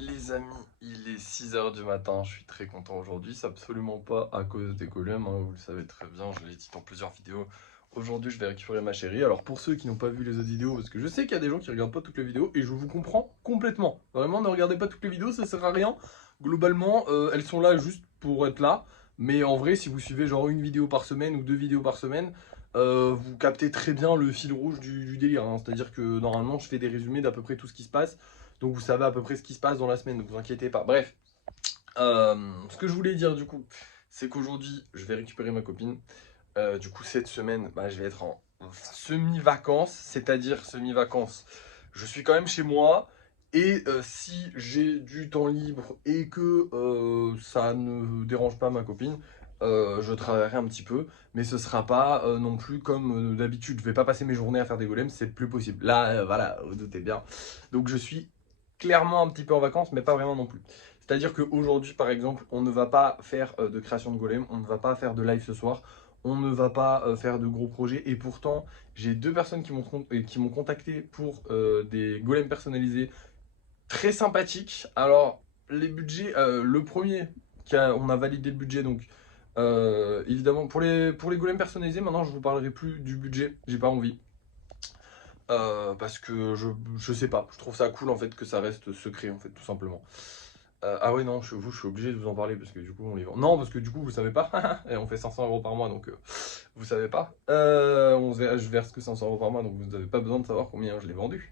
Les amis, il est 6 h du matin, je suis très content aujourd'hui, c'est absolument pas à cause des golems, hein, vous le savez très bien, je l'ai dit dans plusieurs vidéos. Aujourd'hui je vais récupérer ma chérie, alors pour ceux qui n'ont pas vu les autres vidéos, parce que je sais qu'il y a des gens qui regardent pas toutes les vidéos, et je vous comprends complètement. Vraiment, ne regardez pas toutes les vidéos, ça sert à rien. Globalement, elles sont là juste pour être là, mais en vrai, si vous suivez genre une vidéo par semaine ou deux vidéos par semaine, vous captez très bien le fil rouge du délire, hein. C'est-à-dire que normalement je fais des résumés d'à peu près tout ce qui se passe. Donc vous savez à peu près ce qui se passe dans la semaine, ne vous inquiétez pas. Bref, ce que je voulais dire du coup, c'est qu'aujourd'hui, je vais récupérer ma copine. Du coup, cette semaine, bah, je vais être en semi-vacances, c'est-à-dire semi-vacances. Je suis quand même chez moi. Et si j'ai du temps libre et que ça ne dérange pas ma copine, je travaillerai un petit peu. Mais ce sera pas non plus comme d'habitude. Je vais pas passer mes journées à faire des golems, c'est plus possible. Là, voilà, vous doutez bien. Donc je suis clairement un petit peu en vacances, mais pas vraiment non plus. C'est-à-dire qu'aujourd'hui, par exemple, on ne va pas faire de création de golem, on ne va pas faire de live ce soir, on ne va pas faire de gros projets. Et pourtant, j'ai deux personnes qui m'ont contacté pour des golems personnalisés très sympathiques. Alors, les budgets, le premier, on a validé le budget, donc évidemment, pour les golems personnalisés, maintenant je vous parlerai plus du budget, j'ai pas envie. Parce que je sais pas, je trouve ça cool en fait que ça reste secret en fait, tout simplement. Ah ouais, non, je suis obligé de vous en parler parce que du coup on les vend. Non, parce que du coup vous savez pas, et on fait 500 € par mois, donc vous savez pas. Je verse que 500 € par mois, donc vous n'avez pas besoin de savoir combien je l'ai vendu.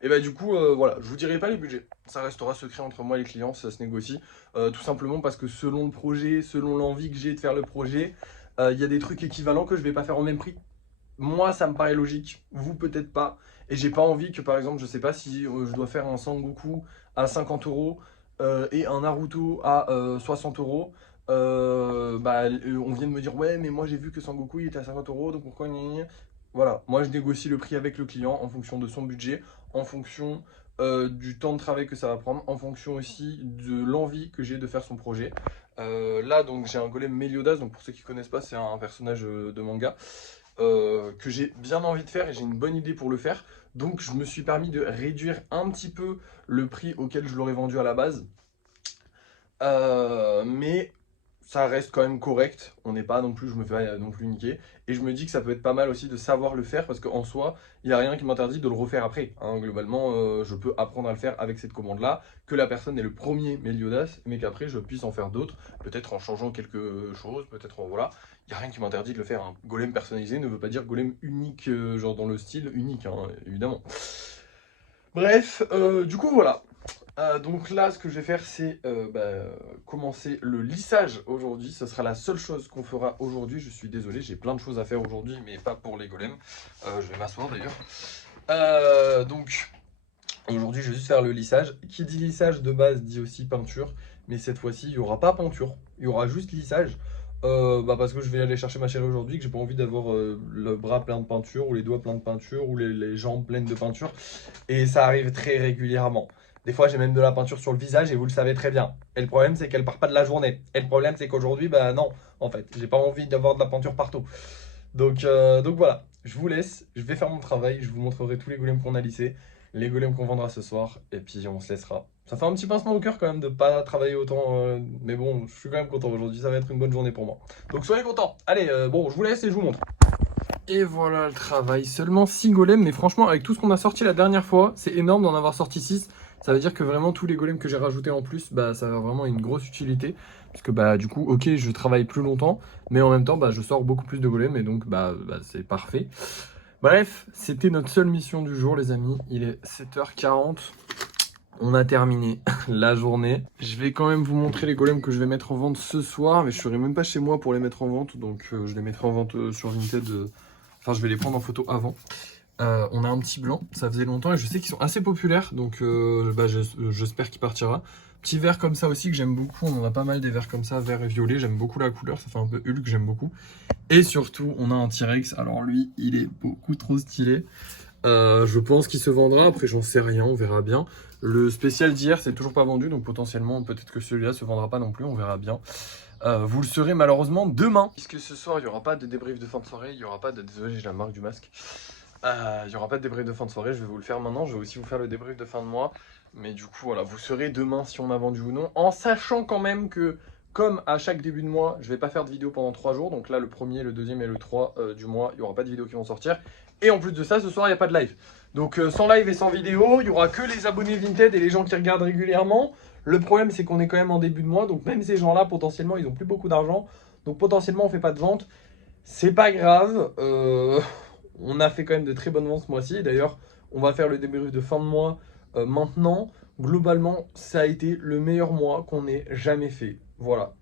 Et bah du coup, voilà, je vous dirai pas les budgets. Ça restera secret entre moi et les clients, ça se négocie. Tout simplement parce que selon le projet, selon l'envie que j'ai de faire le projet, il y a des trucs équivalents que je vais pas faire au même prix. Moi, ça me paraît logique, vous peut-être pas. Et j'ai pas envie que, par exemple, je sais pas si je dois faire un Sangoku à 50 € et un Naruto à 60 €. On vient de me dire, ouais, mais moi j'ai vu que Sangoku il était à 50 €, donc pourquoi gna gna gna. Voilà, moi je négocie le prix avec le client en fonction de son budget, en fonction du temps de travail que ça va prendre, en fonction aussi de l'envie que j'ai de faire son projet. Là, donc j'ai un golem Meliodas, donc pour ceux qui connaissent pas, c'est un personnage de manga que j'ai bien envie de faire et j'ai une bonne idée pour le faire. Donc je me suis permis de réduire un petit peu le prix auquel je l'aurais vendu à la base. Mais ça reste quand même correct. On n'est pas non plus, je me fais non plus niquer. Et je me dis que ça peut être pas mal aussi de savoir le faire parce qu'en soi, il n'y a rien qui m'interdit de le refaire après, hein. Globalement, je peux apprendre à le faire avec cette commande-là, que la personne est le premier Meliodas, mais qu'après je puisse en faire d'autres, peut-être en changeant quelque chose, peut-être voilà. Il n'y a rien qui m'interdit de le faire. Un golem personnalisé ne veut pas dire golem unique, genre dans le style unique, hein, évidemment. Bref, du coup voilà. Donc là, ce que je vais faire, c'est commencer le lissage aujourd'hui. Ce sera la seule chose qu'on fera aujourd'hui. Je suis désolé, j'ai plein de choses à faire aujourd'hui, mais pas pour les golems. Je vais m'asseoir d'ailleurs. Donc aujourd'hui, je vais juste faire le lissage. Qui dit lissage de base dit aussi peinture, mais cette fois-ci, il n'y aura pas peinture. Il y aura juste lissage. Parce que je vais aller chercher ma chérie aujourd'hui, que j'ai pas envie d'avoir le bras plein de peinture, ou les doigts pleins de peinture, ou les jambes pleines de peinture. Et ça arrive très régulièrement. Des fois, j'ai même de la peinture sur le visage et vous le savez très bien. Et le problème, c'est qu'elle part pas de la journée. Et le problème, c'est qu'aujourd'hui, bah non, en fait, j'ai pas envie d'avoir de la peinture partout. Donc voilà, je vous laisse, je vais faire mon travail, je vous montrerai tous les golems qu'on a lissés, les golems qu'on vendra ce soir, et puis on se laissera. Ça fait un petit pincement au cœur quand même de pas travailler autant, mais bon, je suis quand même content aujourd'hui, ça va être une bonne journée pour moi. Donc soyez contents. Allez, bon, je vous laisse et je vous montre. Et voilà le travail, seulement 6 golems, mais franchement avec tout ce qu'on a sorti la dernière fois, c'est énorme d'en avoir sorti 6. Ça veut dire que vraiment tous les golems que j'ai rajoutés en plus, bah ça a vraiment une grosse utilité. Parce que bah du coup, ok, je travaille plus longtemps, mais en même temps, bah je sors beaucoup plus de golems et donc c'est parfait. Bref, c'était notre seule mission du jour les amis, il est 7h40. On a terminé la journée. Je vais quand même vous montrer les golems que je vais mettre en vente ce soir, mais je serai même pas chez moi pour les mettre en vente, donc je les mettrai en vente sur Vinted. Enfin, je vais les prendre en photo avant. On a un petit blanc, ça faisait longtemps et je sais qu'ils sont assez populaires, donc j'espère qu'il partira. Petit vert comme ça aussi que j'aime beaucoup, on en a pas mal des verts comme ça, vert et violet, j'aime beaucoup la couleur, ça fait un peu Hulk, j'aime beaucoup. Et surtout, on a un T-Rex, alors lui, il est beaucoup trop stylé. Je pense qu'il se vendra, après j'en sais rien, on verra bien. Le spécial d'hier, c'est toujours pas vendu, donc potentiellement, peut-être que celui-là se vendra pas non plus, on verra bien. Vous le saurez malheureusement demain. Puisque ce soir, il n'y aura pas de débrief de fin de soirée, il n'y aura pas de... Désolé, j'ai la marque du masque. Il n'y aura pas de débrief de fin de soirée, je vais vous le faire maintenant. Je vais aussi vous faire le débrief de fin de mois. Mais du coup, voilà, vous saurez demain si on a vendu ou non, en sachant quand même que, comme à chaque début de mois, je vais pas faire de vidéo pendant 3 jours. Donc là, le premier, le deuxième et le 3 du mois, il n'y aura pas de vidéos qui vont sortir. Et en plus de ça, ce soir, il n'y a pas de live. Donc sans live et sans vidéo, il y aura que les abonnés Vinted et les gens qui regardent régulièrement. Le problème, c'est qu'on est quand même en début de mois. Donc même ces gens-là, potentiellement, ils n'ont plus beaucoup d'argent. Donc potentiellement, on fait pas de vente. C'est pas grave. On a fait quand même de très bonnes ventes ce mois-ci. D'ailleurs, on va faire le débrief de fin de mois maintenant. Globalement, ça a été le meilleur mois qu'on ait jamais fait. Voilà,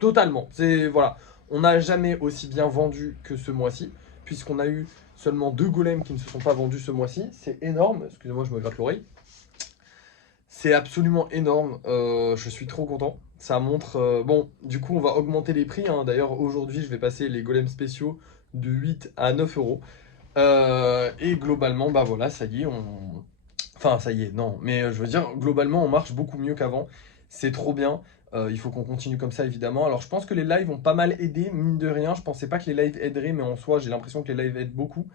totalement. Voilà, on n'a jamais aussi bien vendu que ce mois-ci, puisqu'on a eu seulement 2 golems qui ne se sont pas vendus ce mois-ci. C'est énorme. Excusez-moi, je me gratte l'oreille. C'est absolument énorme. Je suis trop content. Ça montre. Bon, du coup, on va augmenter les prix, hein. D'ailleurs, aujourd'hui, je vais passer les golems spéciaux de 8 à 9 euros. Et globalement, bah voilà, ça y est, Enfin, ça y est, non. Mais je veux dire, globalement, on marche beaucoup mieux qu'avant. C'est trop bien. Il faut qu'on continue comme ça, évidemment. Alors, je pense que les lives ont pas mal aidé, mine de rien. Je pensais pas que les lives aideraient, mais en soi, j'ai l'impression que les lives aident beaucoup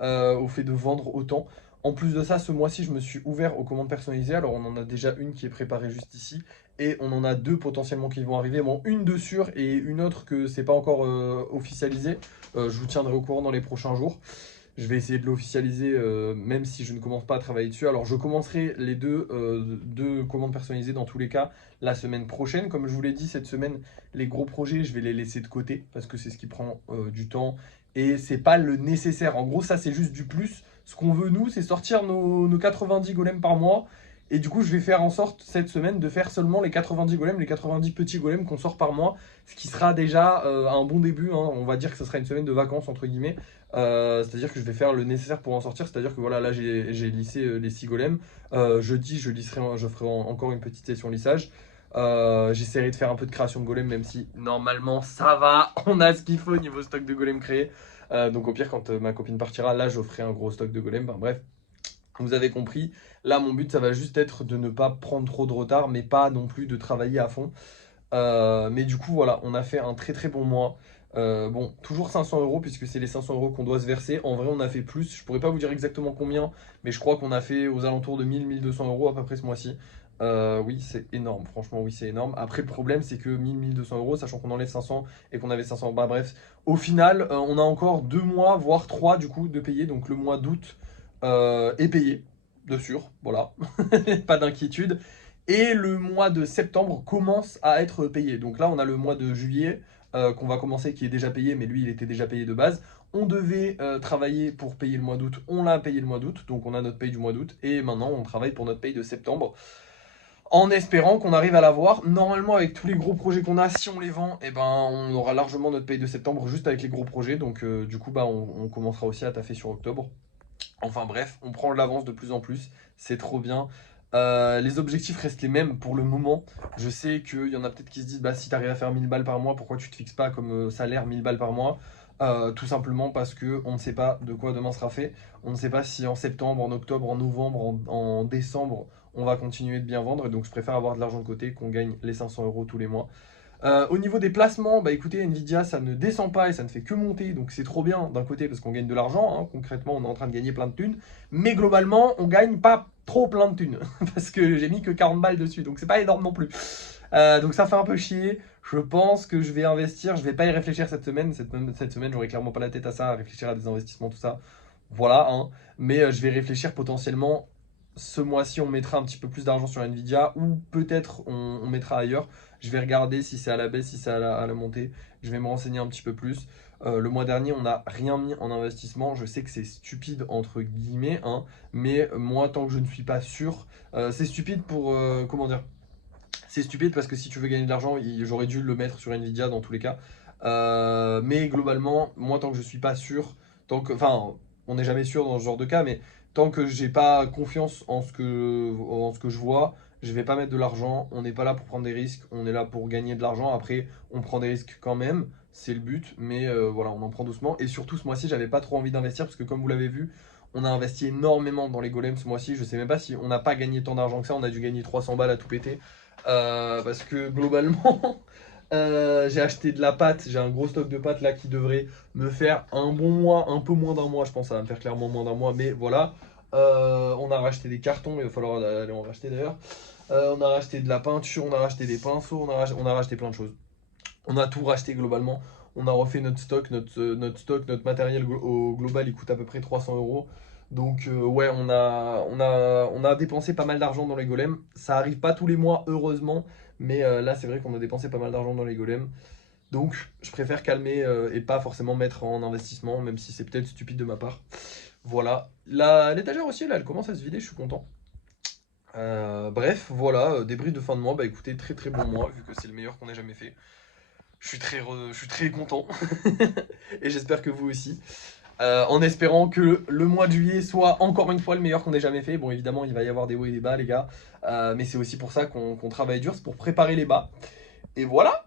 au fait de vendre autant. En plus de ça, ce mois-ci, je me suis ouvert aux commandes personnalisées. Alors, on en a déjà une qui est préparée juste ici. Et on en a 2 potentiellement qui vont arriver. Bon, une de sûre et une autre que c'est pas encore officialisé. Je vous tiendrai au courant dans les prochains jours. Je vais essayer de l'officialiser, même si je ne commence pas à travailler dessus. Alors, je commencerai les deux commandes personnalisées dans tous les cas la semaine prochaine. Comme je vous l'ai dit, cette semaine, les gros projets, je vais les laisser de côté parce que c'est ce qui prend du temps et c'est pas le nécessaire. En gros, ça, c'est juste du plus. Ce qu'on veut, nous, c'est sortir nos 90 golems par mois. Et du coup, je vais faire en sorte cette semaine de faire seulement les 90 golems, les 90 petits golems qu'on sort par mois, ce qui sera déjà un bon début, hein. On va dire que ce sera une semaine de vacances, entre guillemets. C'est-à-dire que je vais faire le nécessaire pour en sortir. C'est-à-dire que voilà, là j'ai lissé les 6 golems. Jeudi, je ferai encore une petite session lissage. J'essaierai de faire un peu de création de golem, même si normalement ça va. On a ce qu'il faut au niveau stock de golem créé. Donc au pire, quand ma copine partira, là j'offrirai un gros stock de golem. Enfin, bref, vous avez compris. Là, mon but, ça va juste être de ne pas prendre trop de retard, mais pas non plus de travailler à fond. Mais du coup, voilà, on a fait un très très bon mois. Bon, toujours 500 euros puisque c'est les 500 euros qu'on doit se verser. En vrai, on a fait plus. Je pourrais pas vous dire exactement combien, mais je crois qu'on a fait aux alentours de 1000-1200 euros à peu près ce mois-ci. Oui, c'est énorme. Franchement, oui, c'est énorme. Après, le problème, c'est que 1000-1200 euros, sachant qu'on enlève 500 et qu'on avait 500, bah bref. Au final, on a encore 2 mois, voire 3 du coup, de payer. Donc le mois d'août est payé, de sûr. Voilà, pas d'inquiétude. Et le mois de septembre commence à être payé. Donc là, on a le mois de juillet qu'on va commencer, qui est déjà payé, mais lui, il était déjà payé de base. On devait travailler pour payer le mois d'août. On l'a payé le mois d'août, donc on a notre paye du mois d'août. Et maintenant, on travaille pour notre paye de septembre, en espérant qu'on arrive à l'avoir. Normalement, avec tous les gros projets qu'on a, si on les vend, eh ben, on aura largement notre paye de septembre juste avec les gros projets. Donc du coup, bah, on commencera aussi à taffer sur octobre. Enfin bref, on prend de l'avance de plus en plus, c'est trop bien. Les objectifs restent les mêmes pour le moment. Je sais qu'il y en a peut-être qui se disent, bah, si tu arrives à faire 1000 balles par mois, pourquoi tu te fixes pas comme salaire 1000 balles par mois? Tout simplement parce que on ne sait pas de quoi demain sera fait. On ne sait pas si en septembre, en octobre, en novembre, en décembre, on va continuer de bien vendre. Et donc je préfère avoir de l'argent de côté, qu'on gagne les 500 euros tous les mois. Au niveau des placements, bah écoutez, Nvidia, ça ne descend pas et ça ne fait que monter, donc c'est trop bien d'un côté parce qu'on gagne de l'argent, hein. Concrètement, on est en train de gagner plein de thunes, mais globalement, on gagne pas trop plein de thunes parce que j'ai mis que 40 balles dessus, donc c'est pas énorme non plus. Donc ça fait un peu chier. Je pense que je vais investir, je vais pas y réfléchir cette semaine. Cette semaine, j'aurai clairement pas la tête à ça, à réfléchir à des investissements, tout ça. Voilà, hein. Mais je vais réfléchir potentiellement. Ce mois-ci, on mettra un petit peu plus d'argent sur Nvidia ou peut-être on mettra ailleurs. Je vais regarder si c'est à la baisse, si c'est à la montée. Je vais me renseigner un petit peu plus. Le mois dernier, on n'a rien mis en investissement. Je sais que c'est stupide, entre guillemets, hein, mais moi, tant que je ne suis pas sûr, c'est stupide pour, comment dire, c'est stupide parce que si tu veux gagner de l'argent, j'aurais dû le mettre sur Nvidia dans tous les cas. Mais globalement, moi, tant que je suis pas sûr, enfin, on n'est jamais sûr dans ce genre de cas, mais tant que j'ai pas confiance en ce que je vois, je vais pas mettre de l'argent. On n'est pas là pour prendre des risques, on est là pour gagner de l'argent. Après, on prend des risques quand même, c'est le but, mais voilà, on en prend doucement. Et surtout, ce mois-ci, j'avais pas trop envie d'investir parce que, comme vous l'avez vu, on a investi énormément dans les golems ce mois-ci. Je sais même pas si on n'a pas gagné tant d'argent que ça, on a dû gagner 300 balles à tout péter. Parce que globalement, j'ai acheté de la pâte, j'ai un gros stock de pâtes là qui devrait me faire un bon mois, un peu moins d'un mois, je pense, ça va me faire clairement moins d'un mois, mais voilà. On a racheté des cartons, il va falloir aller en racheter d'ailleurs. On a racheté de la peinture, on a racheté des pinceaux, on a racheté plein de choses. On a tout racheté globalement. On a refait notre stock, notre matériel au global, il coûte à peu près 300 euros. Donc ouais, on a dépensé pas mal d'argent dans les golems. Ça arrive pas tous les mois, heureusement. Mais là, c'est vrai qu'on a dépensé pas mal d'argent dans les golems. Donc je préfère calmer et pas forcément mettre en investissement, même si c'est peut-être stupide de ma part. Voilà. L'étagère aussi, là, elle commence à se vider, je suis content. Bref, voilà, débrief de fin de mois. Bah écoutez, très très bon mois, vu que c'est le meilleur qu'on ait jamais fait. Je suis très content. Et j'espère que vous aussi. En espérant que le mois de juillet soit encore une fois le meilleur qu'on ait jamais fait. Bon, évidemment, il va y avoir des hauts et des bas, les gars. Mais c'est aussi pour ça qu'on travaille dur, c'est pour préparer les bas. Et voilà.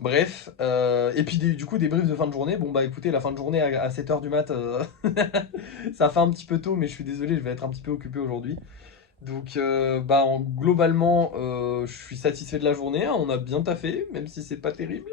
Bref. Et puis du coup, des briefs de fin de journée. Bon, bah écoutez, la fin de journée à 7h du mat, ça fait un petit peu tôt, mais je suis désolé, je vais être un petit peu occupé aujourd'hui. Donc, globalement, je suis satisfait de la journée, hein. On a bien taffé, même si c'est pas terrible.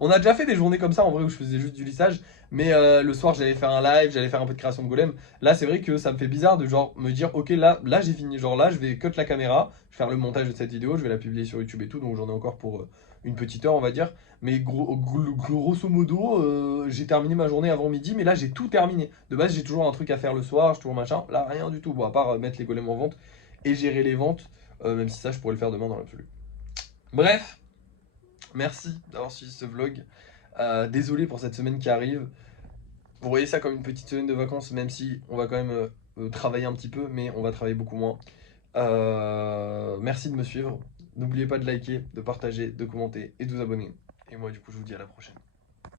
On a déjà fait des journées comme ça en vrai où je faisais juste du lissage, mais le soir j'allais faire un live, j'allais faire un peu de création de golem. Là, c'est vrai que ça me fait bizarre de genre me dire, ok, là j'ai fini, genre là je vais cut la caméra, je vais faire le montage de cette vidéo, je vais la publier sur YouTube et tout, donc j'en ai encore pour une petite heure, on va dire. Mais grosso modo, j'ai terminé ma journée avant midi, mais là j'ai tout terminé. De base, j'ai toujours un truc à faire le soir, j'ai toujours machin. Là, rien du tout, bon, à part mettre les golems en vente et gérer les ventes, même si ça, je pourrais le faire demain dans l'absolu. Bref, merci d'avoir suivi ce vlog. Désolé pour cette semaine qui arrive. Vous voyez ça comme une petite semaine de vacances, même si on va quand même travailler un petit peu, mais on va travailler beaucoup moins. Merci de me suivre. N'oubliez pas de liker, de partager, de commenter et de vous abonner. Et moi, du coup, je vous dis à la prochaine.